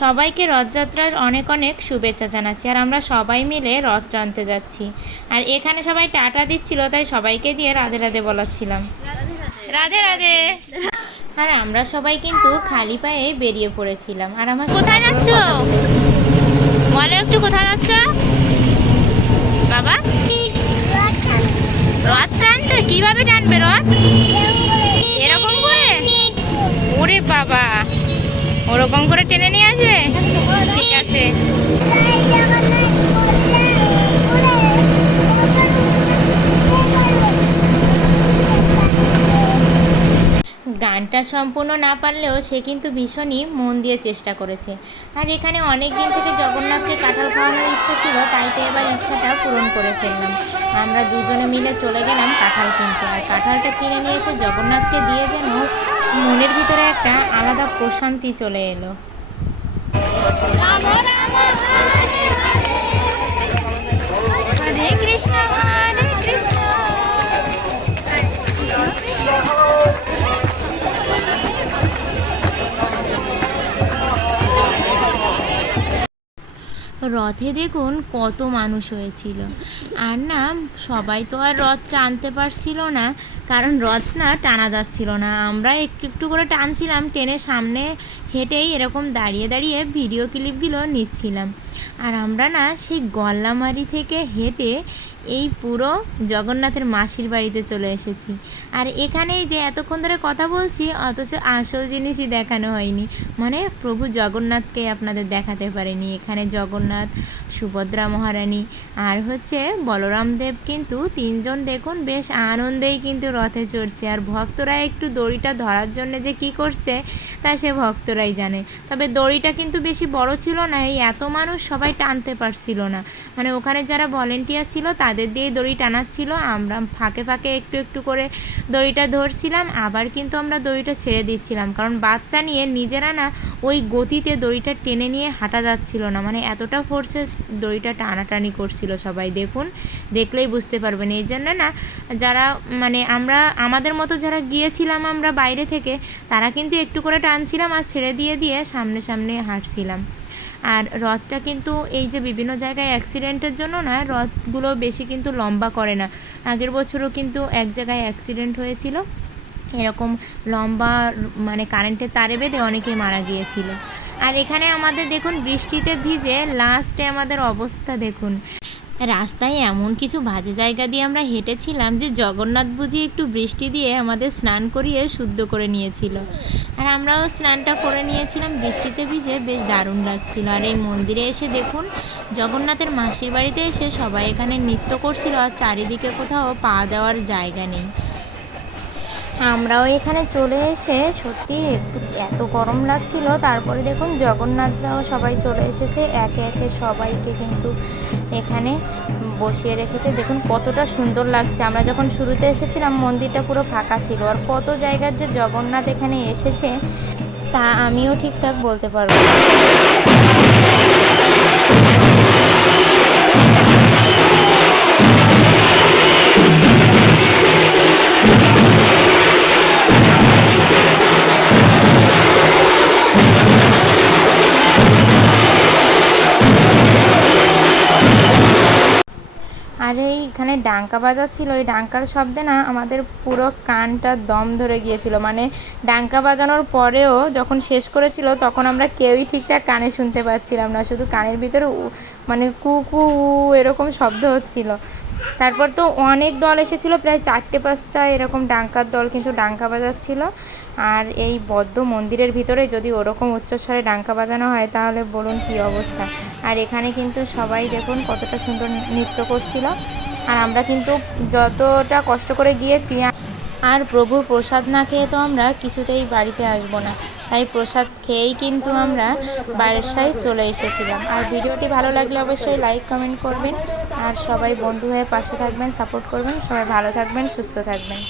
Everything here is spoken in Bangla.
সবাইকে রথযাত্রার অনেক অনেক শুভেচ্ছা জানাচ্ছি, আর আমরা সবাই মিলে রথ টানতে যাচ্ছি। আর এখানে সবাই টাটা দিচ্ছিল, তাই সবাইকে দিয়ে রাধে রাধে বলাচ্ছিলাম। রাধে রাধে। আর আমরা সবাই কিন্তু খালি পায়ে বেরিয়ে পড়েছিলাম। আর আমার কোথায় যাচ্ছ? বলো একটু কোথায় যাচ্ছ? বাবা? রথ টানতে? কীভাবে টানবে রথ এরকম করে ওরে বাবা। ওরকম করে টেনে নিয়ে আসবে? ঠিক আছে। গানটা সম্পূর্ণ না পারলেও সে কিন্তু ভীষণই মন দিয়ে চেষ্টা করেছে আর এখানে অনেক দিন থেকে জগন্নাথকে কাঁঠাল খাওয়ানোর ইচ্ছা ছিল তাই তো এবার ইচ্ছাটা পূরণ করে ফেললাম আমরা দুজনে মিলে চলে গেলাম কাঁঠাল কিনতে আর কাঁঠালটা কিনে নিয়ে এসে জগন্নাথকে দিয়ে যেন মনের ভিতরে একটা আলাদা প্রশান্তি চলে এলো হরে কৃষ্ণ রথে দেখুন কত মানুষ হয়েছিল। আর না, সবাই তো আর রথ টানতে পারছিল না, কারণ রথ না টানা যাচ্ছিল না। আমরা একটু একটু করে টানছিলাম, টেনে সামনে হেঁটেই এরকম দাঁড়িয়ে দাঁড়িয়ে ভিডিও ক্লিপগুলো নিচ্ছিলাম। আর আমরা না সেই গল্লামারি থেকে হেঁটে এই পুরো জগন্নাথের মাসির বাড়িতে চলে এসেছি। আর এখানেই যে এতক্ষণ ধরে কথা বলছি, অথচ আসল জিনিসই দেখানো হয়নি। মানে প্রভু জগন্নাথকে আপনাদের দেখাতে পারেনি। এখানে জগন্নাথ, সুভদ্রা মহারানী আর হচ্ছে বলরাম দেব কিন্তু তিনজন দেখুন বেশ আনন্দেই কিন্তু রথে চড়ছে। আর ভক্তরা একটু দড়িটা ধরার জন্য যে কি করছে, তা সে ভক্তরাই জানে। তবে দড়িটা কিন্তু বেশি বড় ছিল না। এই এত মানুষ সবাই টানতে পারছিল না। মানে ওখানে যারা ভলেন্টিয়ার ছিল, তাদের দিয়ে দড়ি টানাচ্ছিল। আমরা ফাঁকে ফাঁকে একটু একটু করে দড়িটা ধরছিলাম। আবার কিন্তু আমরা দড়িটা ছেড়ে দিচ্ছিলাম। কারণ বাচ্চা নিয়ে নিজেরা না ওই গতিতে দড়িটা টেনে নিয়ে হাঁটা যাচ্ছিল না। মানে এতটা ফোর্সে দড়িটা টানাটানি করছিল সবাই। দেখুন, দেখলেই বুঝতে পারবেন। এই জন্য না যারা মানে আমরা, আমাদের মতো যারা গিয়েছিলাম আমরা বাইরে থেকে, তারা কিন্তু একটু করে টানছিলাম আর ছেড়ে দিয়ে দিয়ে সামনে সামনে হাঁটছিলাম। আর রথটা কিন্তু এই যে বিভিন্ন জায়গায় অ্যাক্সিডেন্টের জন্য না রথগুলো বেশি কিন্তু লম্বা করে না। আগের বছরও কিন্তু এক জায়গায় অ্যাক্সিডেন্ট হয়েছিল। এরকম লম্বা মানে কারেন্টের তারে বেঁধে অনেকেই মারা গিয়েছিল। আর এখানে আমাদের দেখুন, বৃষ্টিতে ভিজে লাস্টে আমাদের অবস্থা দেখুন। রাস্তায় এমন কিছু বাজে জায়গা দিয়ে আমরা হেঁটেছিলাম যে জগন্নাথ বুঝি একটু বৃষ্টি দিয়ে আমাদের স্নান করিয়ে শুদ্ধ করে নিয়েছিল। আর আমরাও স্নানটা করে নিয়েছিলাম, বৃষ্টিতে ভিজে বেশ দারুণ লাগছিল। আর এই মন্দিরে এসে দেখুন, জগন্নাথের মাসির বাড়িতে এসে সবাই এখানে নৃত্য করছিল আর চারিদিকে কোথাও পা দেওয়ার জায়গা নেই। আমরাও এখানে চলে এসে সত্যি একটু এত গরম লাগছিল। তারপরে দেখুন জগন্নাথরাও সবাই চলে এসেছে। একে একে সবাইকে কিন্তু এখানে বসিয়ে রেখেছে। দেখুন কতটা সুন্দর লাগছে। আমরা যখন শুরুতে এসেছিলাম, মন্দিরটা পুরো ফাঁকা ছিল। আর কত জায়গার যে জগন্নাথ এখানে এসেছে, তা আমিও ঠিকঠাক বলতে পারব আর এইখানে ডাঙ্কা বাজাচ্ছিল ওই ডাঙ্কার শব্দে না আমাদের পুরো কানটা দম ধরে গিয়েছিল। মানে ডাঙ্কা বাজানোর পরেও যখন শেষ করেছিল, তখন আমরা কেউই ঠিকঠাক কানে শুনতে পাচ্ছিলাম না। শুধু কানের ভিতরে মানে কু কু এরকম শব্দ হচ্ছিল। তারপর তো অনেক দল এসেছিল, প্রায় চারটে পাঁচটা এরকম ডাঙ্কার দল কিন্তু ডাঙ্কা বাজাচ্ছিল। আর এই বদ্ধ মন্দিরের ভিতরে যদি ওরকম উচ্চস্বরে ডাঙ্কা বাজানো হয়, তাহলে বলুন কি অবস্থা। আর এখানে কিন্তু সবাই দেখুন কতটা সুন্দর নৃত্য করছিল। আর আমরা কিন্তু যতটা কষ্ট করে গিয়েছি আর প্রভুর প্রসাদ না খেয়ে তো আমরা কিছুতেই বাড়িতে আসব না। তাই প্রসাদ খেয়েই কিন্তু আমরা বাসায় চলে এসেছিলাম। আর ভিডিওটি ভালো লাগলে অবশ্যই লাইক, কমেন্ট করবেন। আর সবাই বন্ধু হয়ে পাশে থাকবেন, সাপোর্ট করবেন। সবাই ভালো থাকবেন, সুস্থ থাকবেন।